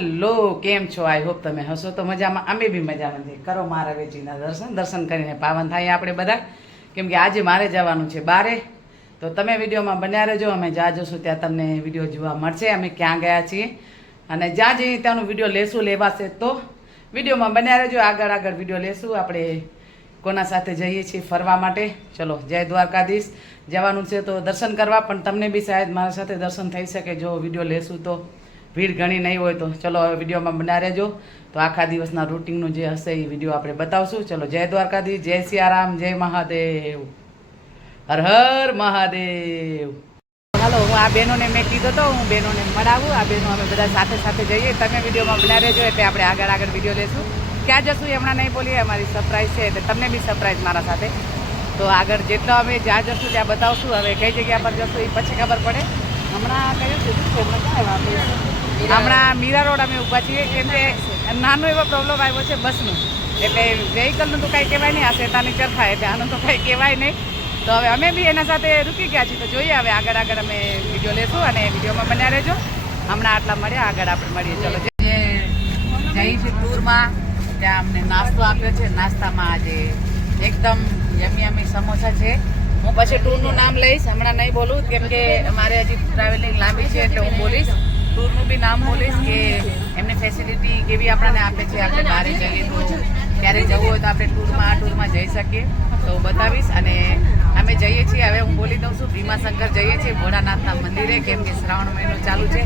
લો કેમ છો? I hope તમે હશો તો મજામાં. અમે બી મજામાં છીએ. કરો મારા વેચીના દર્શન કરીને પાવન થાય આપણે બધા, કેમ કે આજે મારે જવાનું છે બારે. તો તમે વિડીયોમાં બન્યા રહેજો. અમે જ્યાં જશું ત્યાં તમને વિડીયો જોવા મળશે અમે ક્યાં ગયા છીએ, અને જ્યાં જઈએ ત્યાંનું વિડીયો લેશું, લેવાશે તો વિડીયોમાં બન્યા રહેજો. આગળ આગળ વિડીયો લેશું. આપણે કોના સાથે જઈએ છીએ ફરવા માટે. ચલો, જય દ્વારકાધીશ. જવાનું છે તો દર્શન કરવા, પણ તમને બી શાયદ મારા સાથે દર્શન થઈ શકે જો વિડીયો લેશું તો. ભીડ ઘણી નહીં હોય તો ચલો હવે વિડીયોમાં બના રહેજો. તો આખા દિવસના રૂટિનનું જે હશે એ વિડીયો આપણે બતાવશું. ચલો, જય દ્વારકાધીશ, જય સિયારામ, જય મહાદેવ, હર હર મહાદેવ. હાલો, હું આ બહેનોને મેં કીધો તો હું બહેનોને મળાવું. આ બહેનો અમે બધા સાથે સાથે જઈએ. તમે વિડીયોમાં બના રહેજો એટલે આપણે આગળ આગળ વિડીયો લેશું. ક્યાં જશું એ હમણાં નહીં બોલીએ, અમારી સરપ્રાઈઝ છે એટલે તમને બી સરપ્રાઈઝ મારા સાથે. તો આગળ જેટલો અમે જ્યાં જશું ત્યાં બતાવશું. હવે કઈ જગ્યા પર જશું એ પછી ખબર પડે. હમણાં કયું છે હમણાં ક્યાં આવ્યા આપણે? હમણાં મીરા રોડ અમે ઊભા છીએ, કેમ કે નાનો એવો પ્રોબ્લેમ આવ્યો છે બસનું. એટલે વ્હીકલનું તો કાંઈ કહેવાય નહીં, આ શેતાની ચરખા, એટલે આનું તો કાંઈ કહેવાય નહીં. તો હવે અમે બી એના સાથે રૂકી ગયા છીએ. તો જોઈએ હવે આગળ આગળ અમે વિડીયો લેશું અને વિડીયોમાં બન્યા રહેજો. હમણાં આટલા મળ્યા, આગળ આપણે મળીએ. ચલો, જે જઈ છે ટૂરમાં ત્યાં અમને નાસ્તો આપ્યો છે. નાસ્તામાં આજે એકદમ યમી યમી સમોસા છે. હું પછી ટૂરનું નામ લઈશ, હમણાં નહીં બોલું કેમ કે અમારે હજી ટ્રાવેલિંગ લાંબી છે એટલે હું બોલીશ. ટૂરનું બી નામ બોલીશ કે એમની ફેસિલિટી કેવી આપણને આપે છે. આપણે બહાર જઈએ તો ક્યારે જવું હોય તો આપણે ટૂરમાં આ ટૂરમાં જઈ શકીએ તો બતાવીશ. અને અમે જઈએ છીએ, હવે હું બોલી દઉં છું, ભીમાશંકર જઈએ છીએ ભોળાનાથના મંદિરે, કેમ કે શ્રાવણ મહિનો ચાલુ છે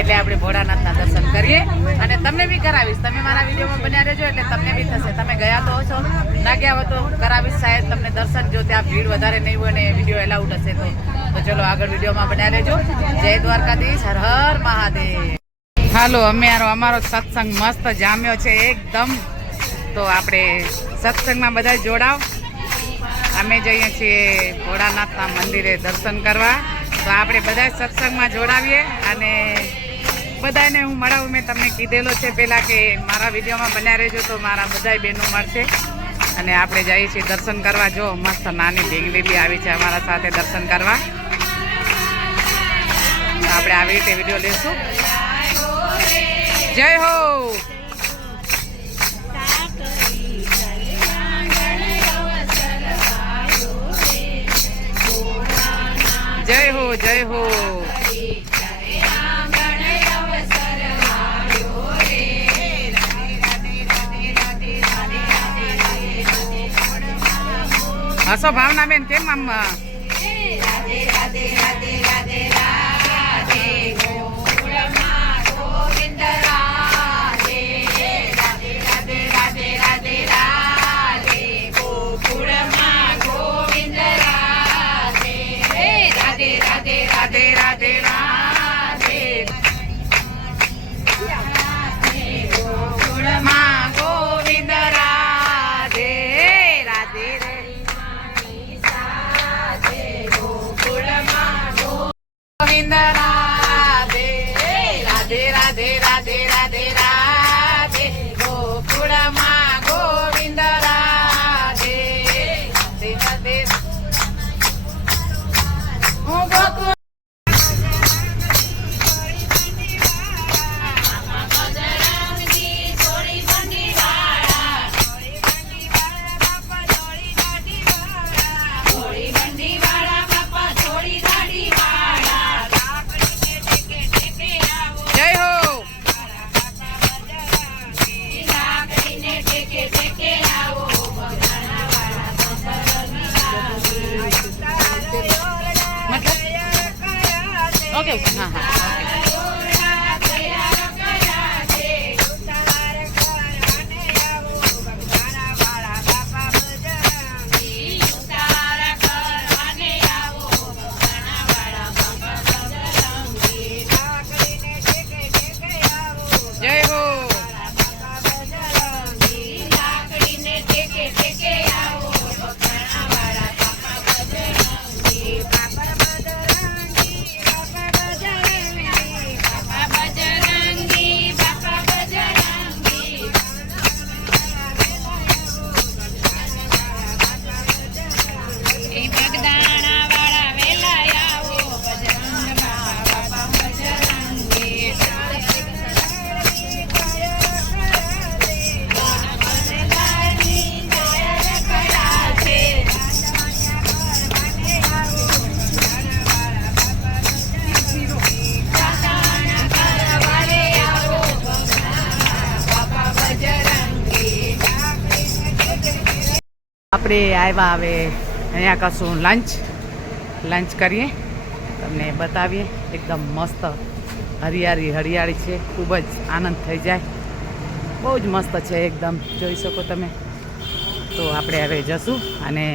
એટલે આપણે ભોળાનાથના દર્શન કરીએ અને તમને બી કરાવીશ. તમે મારા વિડીયોમાં બન્યા રહેજો એટલે તમને બી થશે. તમે ગયા તો હશો, ના ગયા હોય તો કરાવીશ શાયદ તમને દર્શન, જો ત્યાં ભીડ વધારે નહીં હોય ને વિડીયો એલાઉડ હશે તો. ચલો આગળ વિડીયોમાં બન્યા રહેજો. જય દ્વારકાધીશ, હર હર મહાદેવ. હાલો, અમારો સત્સંગ મસ્ત જામ્યો છે એકદમ. તો આપણે સત્સંગમાં બધા જોડાવ. અમે જઈએ છીએ ભોળાનાથના મંદિરે દર્શન કરવા. તો આપણે બધા સત્સંગમાં જોડાવીએ અને બધાને હું મળાવું. મેં તમને કીધેલો છે પહેલાં કે મારા વિડીયોમાં બન્યા રહેજો તો મારા બધાય બહેનો મળશે. અને આપણે જઈએ છીએ દર્શન કરવા. જો મસ્ત નાની ઢીંગલી બી આવી છે અમારા સાથે દર્શન કરવા. આપણે આવી રીતે વિડીયો લેશું. જય હો, જય હો, જય હો. હસો ભાવના બેન, કેમ આમ? આપણે આવ્યા હવે અહીંયા કરશું લંચ કરીએ, તમને બતાવીએ. એકદમ મસ્ત હરિયાળી છે, ખૂબ જ આનંદ થઈ જાય, બહુ જ મસ્ત છે એકદમ, જોઈ શકો તમે. તો આપણે હવે જશું અને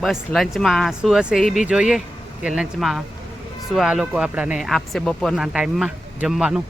બસ લંચમાં શું હશે એ બી જોઈએ કે લંચમાં શું આ લોકો આપણને આપશે બપોરના ટાઈમમાં જમવાનું.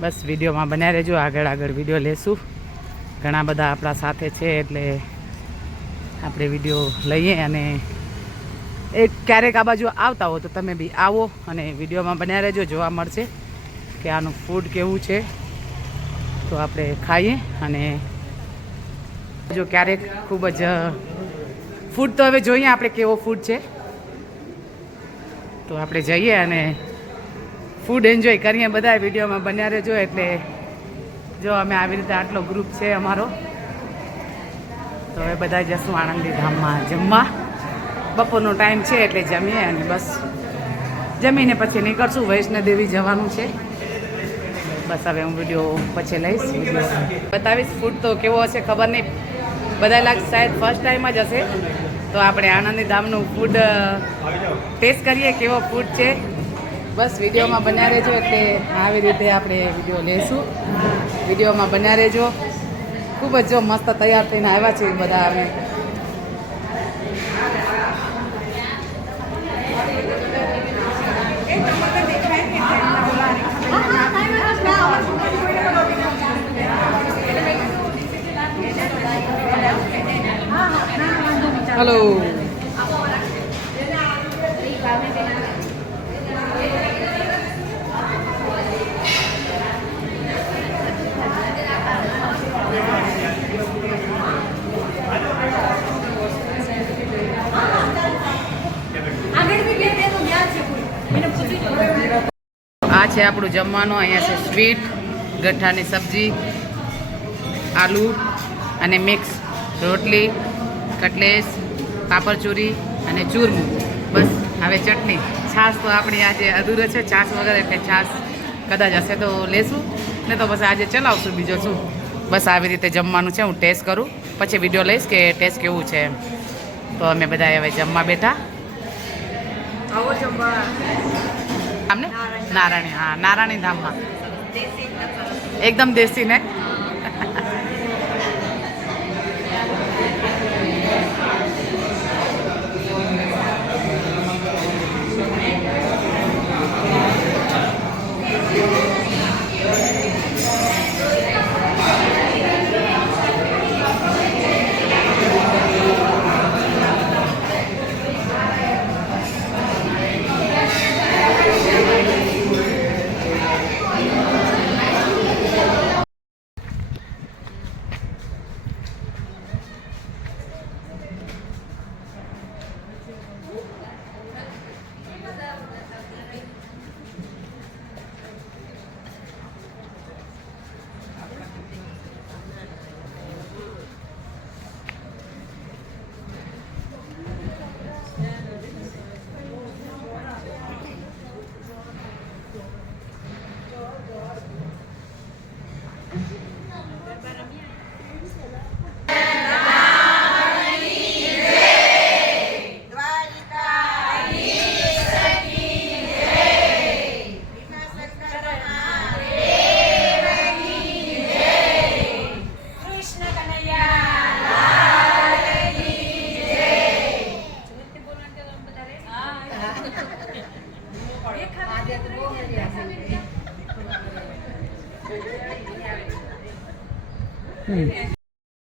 બસ વિડીયોમાં બન્યા રહેજો, આગળ વિડીયો લેશું. ઘણા બધા આપણા સાથે છે એટલે આપણે વિડીયો લઈએ અને એક ક્યારેક આ બાજુ આવતા હો તો તમે બી આવો અને વિડીયોમાં બન્યા રહેજો, જોવા મળશે કે આનું ફૂડ કેવું છે. તો આપણે ખાઈએ અને જો ક્યારેક ખૂબ જ ફૂડ તો હવે જોઈએ આપણે કેવો ફૂડ છે. તો આપણે જઈએ અને ફૂડ એન્જોય કરીએ, બધા વિડીયોમાં બન્યા રહેજો. એટલે જો અમે આવી રીતે આટલો ગ્રુપ છે અમારો, તો હવે બધા જશું આણંદી ધામમાં જમવા. બપોરનો ટાઈમ છે એટલે જમીએ અને બસ જમીને પછી નીકળશું. વૈષ્ણોદેવી જવાનું છે. બસ હવે હું વિડીયો પછી લઈશ, વિડીયો બતાવીશ. ફૂડ તો કેવો હશે ખબર નહીં, બધા લાગે શાયદ ફર્સ્ટ ટાઈમ જ હશે. તો આપણે આણંદી ધામનું ફૂડ ટેસ્ટ કરીએ કેવો ફૂડ છે. બસ વિડીયોમાં બન્યા રહેજો, એટલે આવી રીતે આપણે વિડીયો લઈશું. વિડીયોમાં બન્યા રહેજો. ખૂબ જ જો મસ્ત તૈયાર થઈને આવ્યા છે બધા અમે. હલો, આ છે આપણું જમવાનું. અહીંયા છે સ્વીટ, ગઠ્ઠાની સબ્જી, આલુ અને મિક્સ રોટલી, કટલેસ, પાપડચૂરી અને ચૂરમું. બસ હવે ચટણી. છાશ તો આપણી આજે અધૂરો છે, છાશ વગર, એટલે છાશ કદાચ હશે તો લેશું, ને તો બસ આજે ચલાવશું, બીજો શું. બસ આવી રીતે જમવાનું છે. હું ટેસ્ટ કરું પછી વિડીયો લઈશ કે ટેસ્ટ કેવું છે એમ. તો અમે બધા હવે જમવા બેઠા. આવો જમવા આમને નારાયણી, હા નારાયણી ધામમાં એકદમ દેશી ને.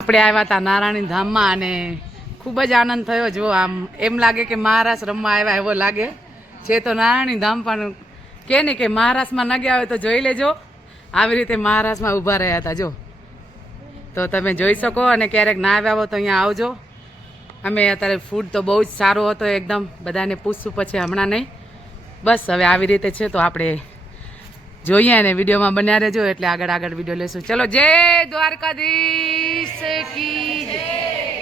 આપણે આવ્યા હતા નારાયણી ધામમાં અને ખૂબ જ આનંદ થયો. જો આમ એમ લાગે કે મહારાષ્ટ્ર રમવા આવ્યા એવો લાગે છે. તો નારાયણી ધામ પણ કે ને કે મહારાષ્ટ્રમાં ન ગયા હોય તો જોઈ લેજો. આવી રીતે મહારાષ્ટ્રમાં ઊભા રહ્યા હતા જો, તો તમે જોઈ શકો. અને ક્યારેક ના આવ્યા હો તો અહીંયા આવજો. અમે અત્યારે ફૂડ તો બહુ જ સારો હતો એકદમ. બધાને પૂછશું પછી, હમણાં નહીં. બસ હવે આવી રીતે છે તો આપણે જોઈએ અને વિડીયોમાં બન્યા રહેજો, એટલે આગળ વિડીયો લેશું. ચલો, જય દ્વારકાધીશ કી જય.